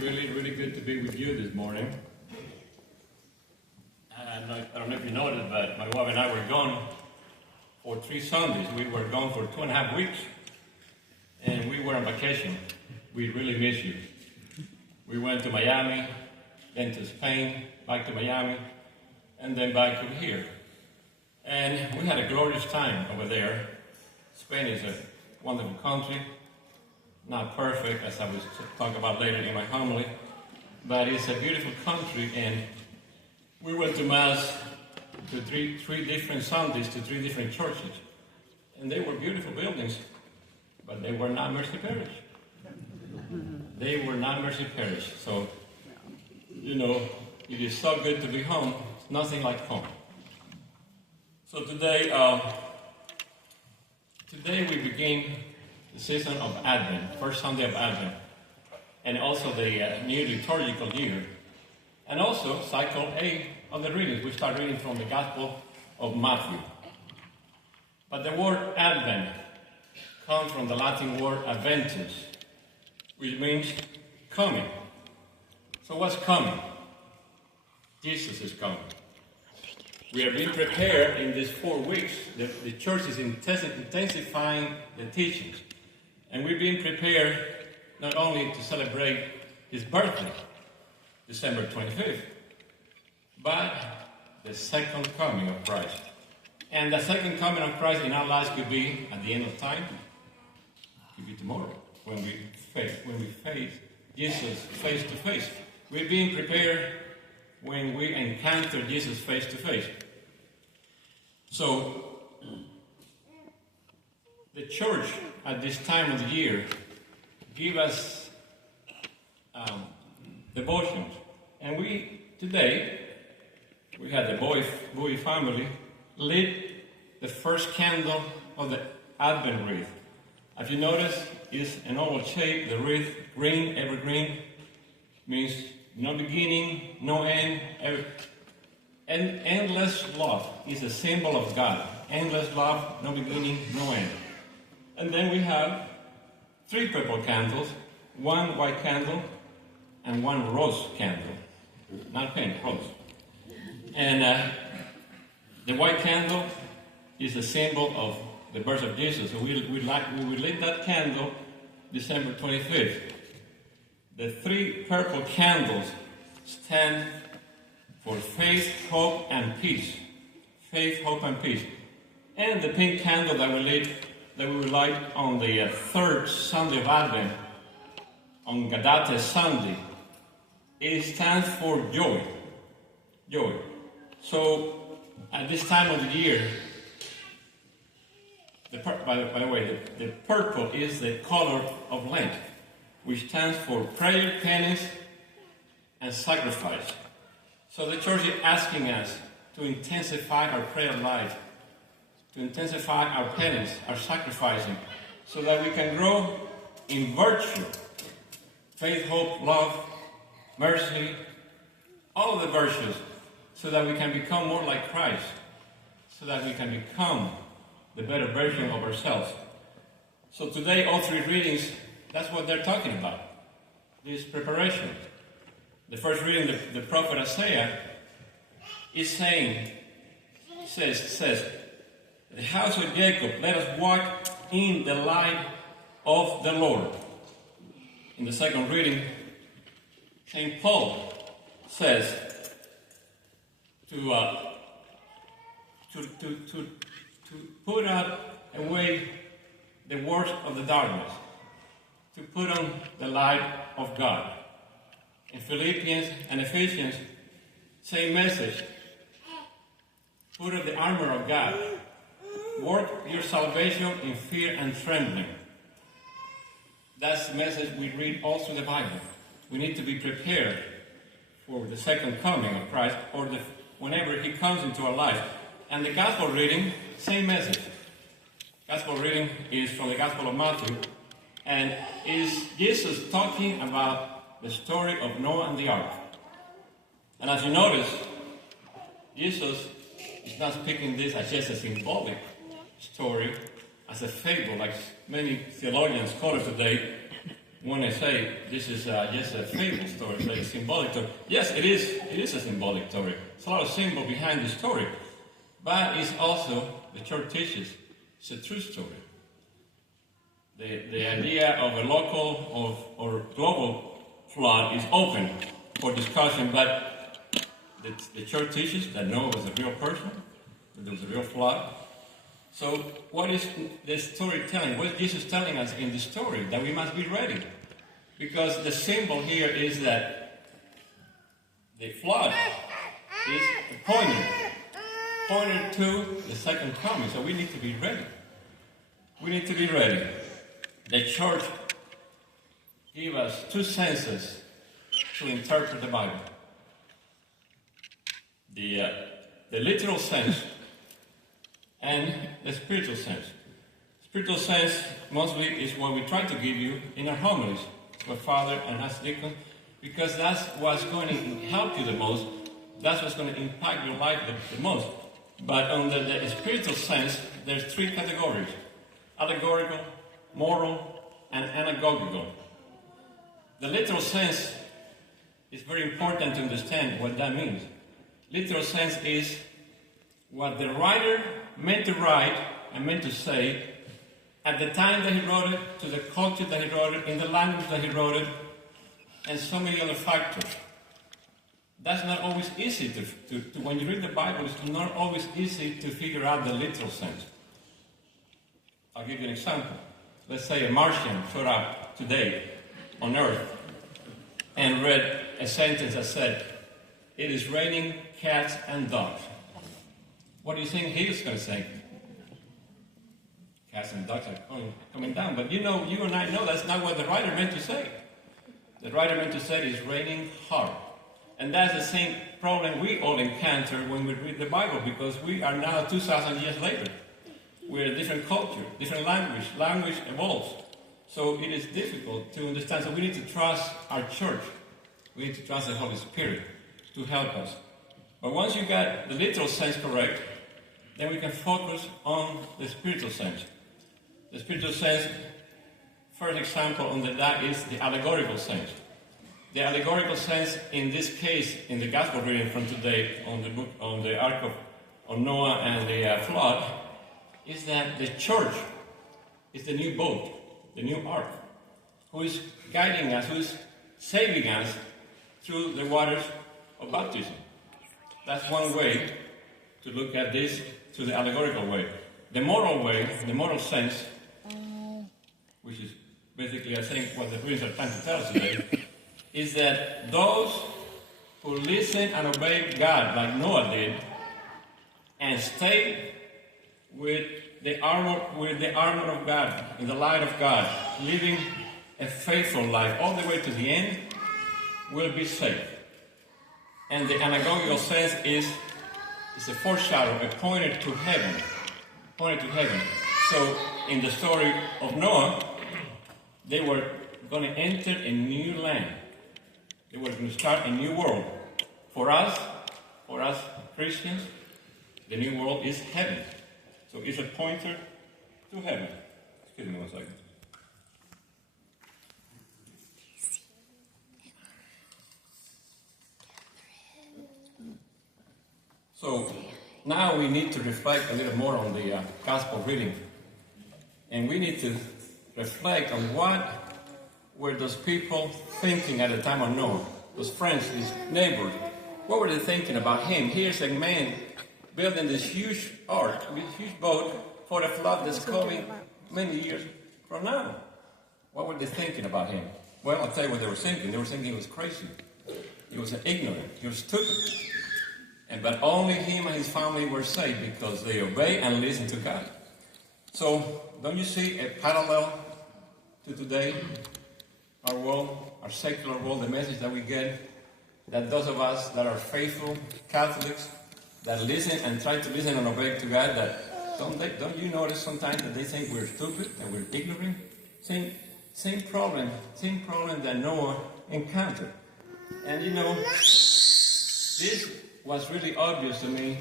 really good to be with you this morning. And I don't know if you noticed, but my wife and I were gone for 3 Sundays. We were gone for 2.5 weeks, and we were on vacation. We really miss you. We went to Miami, then to Spain, back to Miami, and then back to here. And we had a glorious time over there. Spain is a wonderful country. Not perfect, as I will talk about later in my homily, but it's a beautiful country, and we went to Mass to three different Sundays to 3 different churches, and they were beautiful buildings, but they were not Mercy Parish. They were not Mercy Parish, so, it is so good to be home. It's nothing like home. So today we begin the season of Advent, first Sunday of Advent, and also the new liturgical year, and also cycle A of the readings. We start reading from the Gospel of Matthew. But the word Advent comes from the Latin word adventus, which means coming. So what's coming? Jesus is coming. We are being prepared in these 4 weeks. The church is intensifying the teachings. And we're being prepared not only to celebrate his birthday, December 25th, but the second coming of Christ. And the second coming of Christ in our lives could be at the end of time. It could be tomorrow, when we face Jesus face to face. We're being prepared when we encounter Jesus face to face. So, the church at this time of the year give us devotions. And today, we had the Bowie family lit the first candle of the Advent wreath. As you notice, it's an oval shape. The wreath, green, evergreen, means no beginning, no end. And endless love is a symbol of God. Endless love, no beginning, no end. And then we have 3 purple candles, 1 white candle, and 1 rose candle. Not pink, rose. And the white candle is a symbol of the birth of Jesus. So we will lit that candle December 25th. The 3 purple candles stand for faith, hope, and peace. Faith, hope, and peace. And the pink candle that we will light on the 3rd Sunday of Advent, on Gaudete Sunday, it stands for joy. Joy. So, at this time of the year, by the way, the purple is the color of Lent, which stands for prayer, penance, and sacrifice. So the church is asking us to intensify our prayer life, to intensify our penance, our sacrificing, so that we can grow in virtue, faith, hope, love, mercy, all of the virtues, so that we can become more like Christ, so that we can become the better version of ourselves. So today, all 3 readings, that's what they're talking about, this preparation. The first reading, the prophet Isaiah is says, the house of Jacob, let us walk in the light of the Lord. In the second reading, St. Paul says to put out away the works of the darkness, to put on the light of God. In Philippians and Ephesians, same message. Put on the armor of God. Work your salvation in fear and trembling. That's the message we read all through the Bible. We need to be prepared for the second coming of Christ, or whenever he comes into our life. And the gospel reading, same message. Gospel reading is from the Gospel of Matthew, and is Jesus talking about the story of Noah and the ark. And as you notice, Jesus is not speaking this as just a symbolic story, as a fable, like many theologians call it today, when I say this is just a fable story, it's like a symbolic story. Yes, it is a symbolic story. There's a lot of symbol behind the story. But it's also, the church teaches, it's a true story. The idea of a local or global flood is open for discussion, but the church teaches that Noah was a real person, that there was a real flood. So what is the story telling? What is Jesus telling us in the story? That we must be ready. Because the symbol here is that the flood is pointing to the second coming. So we need to be ready. We need to be ready. The church gave us two senses to interpret the Bible. The literal sense and the spiritual sense. Spiritual sense mostly is what we try to give you in our homilies, to our Father and us deacons, because that's what's going to help you the most. That's what's going to impact your life the most. But on the spiritual sense, there's three categories: allegorical, moral, and anagogical. The literal sense is very important to understand what that means. Literal sense is what the writer meant to write and meant to say at the time that he wrote it, to the culture that he wrote it, in the language that he wrote it, and so many other factors. That's not always easy to when you read the Bible, it's not always easy to figure out the literal sense. I'll give you an example. Let's say a Martian showed up today on Earth and read a sentence that said, "It is raining cats and dogs." What do you think he was going to say? Cats and dogs are coming down. But you and I know that's not what the writer meant to say. The writer meant to say it is raining hard. And that's the same problem we all encounter when we read the Bible, because we are now 2,000 years later. We're a different culture, different language. Language evolves. So it is difficult to understand. So we need to trust our church. We need to trust the Holy Spirit to help us. But once you got the literal sense correct, then we can focus on the spiritual sense. The spiritual sense, first example on that is the allegorical sense. The allegorical sense, in this case, in the gospel reading from today on the ark of Noah and the flood, is that the church is the new boat, the new ark, who is guiding us, who is saving us through the waters of baptism. That's one way to look at this, to the allegorical way. The moral way, the moral sense, which is basically, I think, what the readings are trying to tell us today, is that those who listen and obey God like Noah did, and stay with the armor of God, in the light of God, living a faithful life all the way to the end, will be saved. And the anagogical sense is a foreshadow, a pointer to heaven. Pointer to heaven. So in the story of Noah, they were going to enter a new land. They were going to start a new world. For us Christians, the new world is heaven. So it's a pointer to heaven. Excuse me one second. So now we need to reflect a little more on the gospel reading. And we need to reflect on what were those people thinking at the time of Noah. Those friends, his neighbors. What were they thinking about him? Here's a man building this huge ark, this huge boat for a flood that's coming many years from now. What were they thinking about him? Well, I'll tell you what they were thinking. They were thinking he was crazy. He was ignorant. He was stupid. But only him and his family were saved because they obeyed and listened to God. So, don't you see a parallel to today? Our world, our secular world, the message that we get, that those of us that are faithful Catholics, that listen and try to listen and obey to God, that don't you notice sometimes that they think we're stupid and we're ignorant? Same problem that Noah encountered. And this was really obvious to me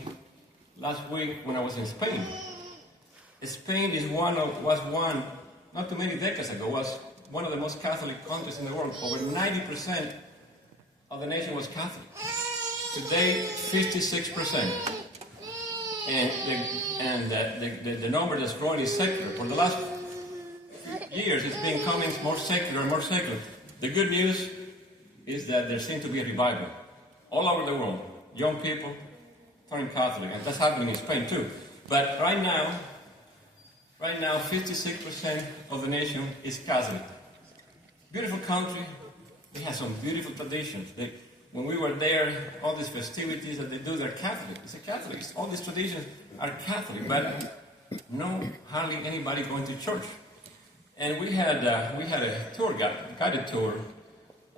last week when I was in Spain. Spain was not too many decades ago, was one of the most Catholic countries in the world. Over 90% of the nation was Catholic. Today, 56%. And the number that's growing is secular. For the last years, it's been becoming more secular and more secular. The good news is that there seems to be a revival all over the world. Young people turning Catholic, and that's happening in Spain too. But right now, 56% of the nation is Catholic. Beautiful country. They have some beautiful traditions. When we were there, all these festivities that they do, they're Catholic. It's a Catholic. All these traditions are Catholic, but hardly anybody going to church. And we had a guided tour,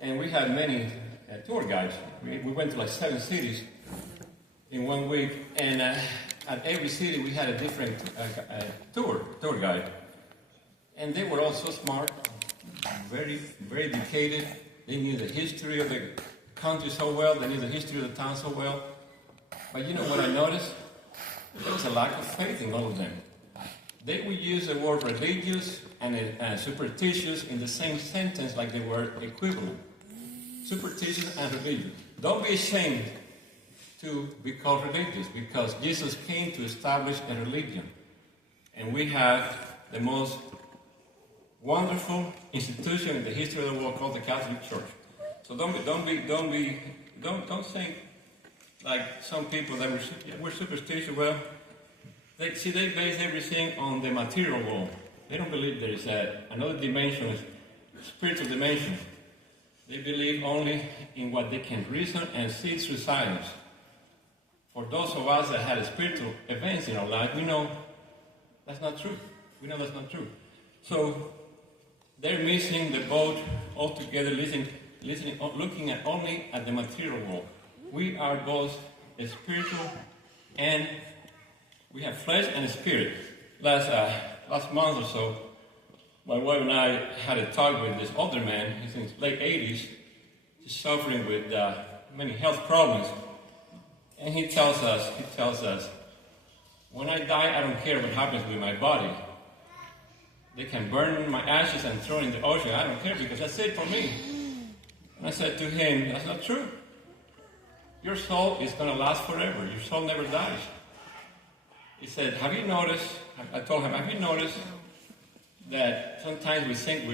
and we had many tour guides. We went to like 7 cities in 1 week, and at every city we had a different tour guide. And they were all so smart, very, very educated. They knew the history of the country so well, they knew the history of the town so well. But you know what I noticed? There was a lack of faith in all of them. They would use the word religious and superstitious in the same sentence like they were equivalent. Superstitious and religious. Don't be ashamed to be called religious, because Jesus came to establish a religion. And we have the most wonderful institution in the history of the world called the Catholic Church. So don't think like some people that we're superstitious. Well, they base everything on the material world. They don't believe there is another dimension, spiritual dimension. They believe only in what they can reason and see through science. For those of us that had spiritual events in our life, we know that's not true. We know that's not true. So they're missing the boat altogether, looking only at the material world. We are both spiritual and we have flesh and spirit. Last month or so, my wife and I had a talk with this older man. He's in his late 80s. He's suffering with many health problems. And he tells us, when I die, I don't care what happens with my body. They can burn my ashes and throw it in the ocean. I don't care, because that's it for me. And I said to him, that's not true. Your soul is going to last forever. Your soul never dies. He said, have you noticed, I told him, have you noticed that sometimes we think,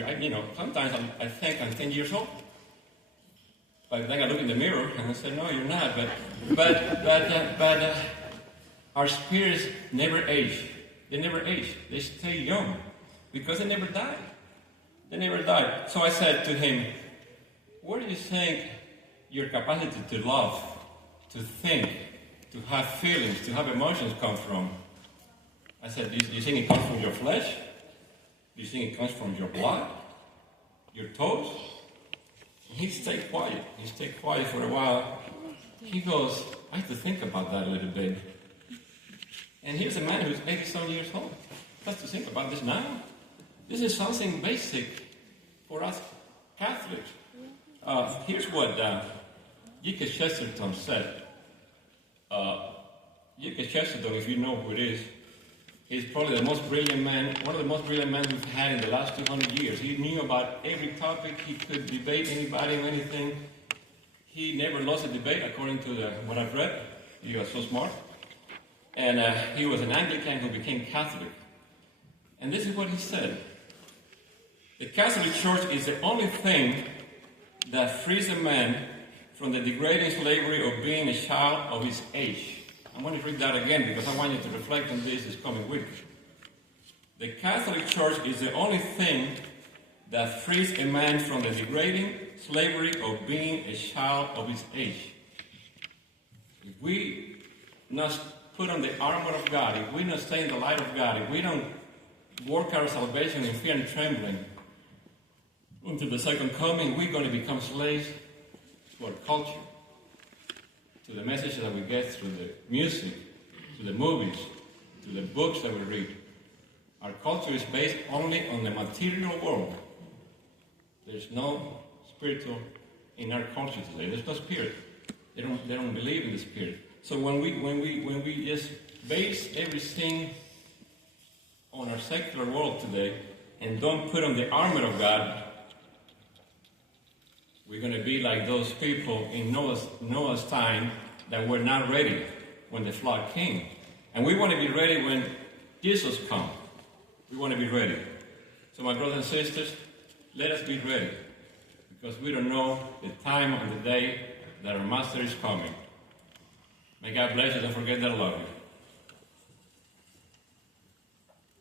sometimes I think I'm 10 years old. But then I look in the mirror and I said, no, you're not. But our spirits never age. They never age. They stay young because they never die. They never die. So I said to him, where do you think your capacity to love, to think, to have feelings, to have emotions come from? I said, do you think it comes from your flesh? Do you think it comes from your blood? Your toes? He stayed quiet. He stayed quiet for a while. He goes, I have to think about that a little bit. And here's a man who's 87 years old. He has to think about this now. This is something basic for us Catholics. Here's what G.K. Chesterton said. G.K. Chesterton, if you know who it is probably the most brilliant man, one of the most brilliant men we've had in the last 200 years. He knew about every topic. He could debate anybody on anything. He never lost a debate, according to what I've read. He was so smart. And he was an Anglican who became Catholic. And this is what he said. The Catholic Church is the only thing that frees a man from the degrading slavery of being a child of his age. I'm going to read that again because I want you to reflect on this coming week. The Catholic Church is the only thing that frees a man from the degrading slavery of being a child of his age. If we not put on the armor of God, if we not stay in the light of God, if we don't work our salvation in fear and trembling until the second coming, we're going to become slaves to our culture, to the messages that we get through the music, to the movies, to the books that we read. Our culture is based only on the material world. There's no spiritual in our culture today. There's no spirit. They don't believe in the spirit. So when we just base everything on our secular world today and don't put on the armor of God, We're going to be like those people in Noah's time that were not ready when the flood came. And we want to be ready when Jesus comes. We want to be ready. So my brothers and sisters, let us be ready, because we don't know the time and the day that our Master is coming. May God bless you. Don't forget that I love you.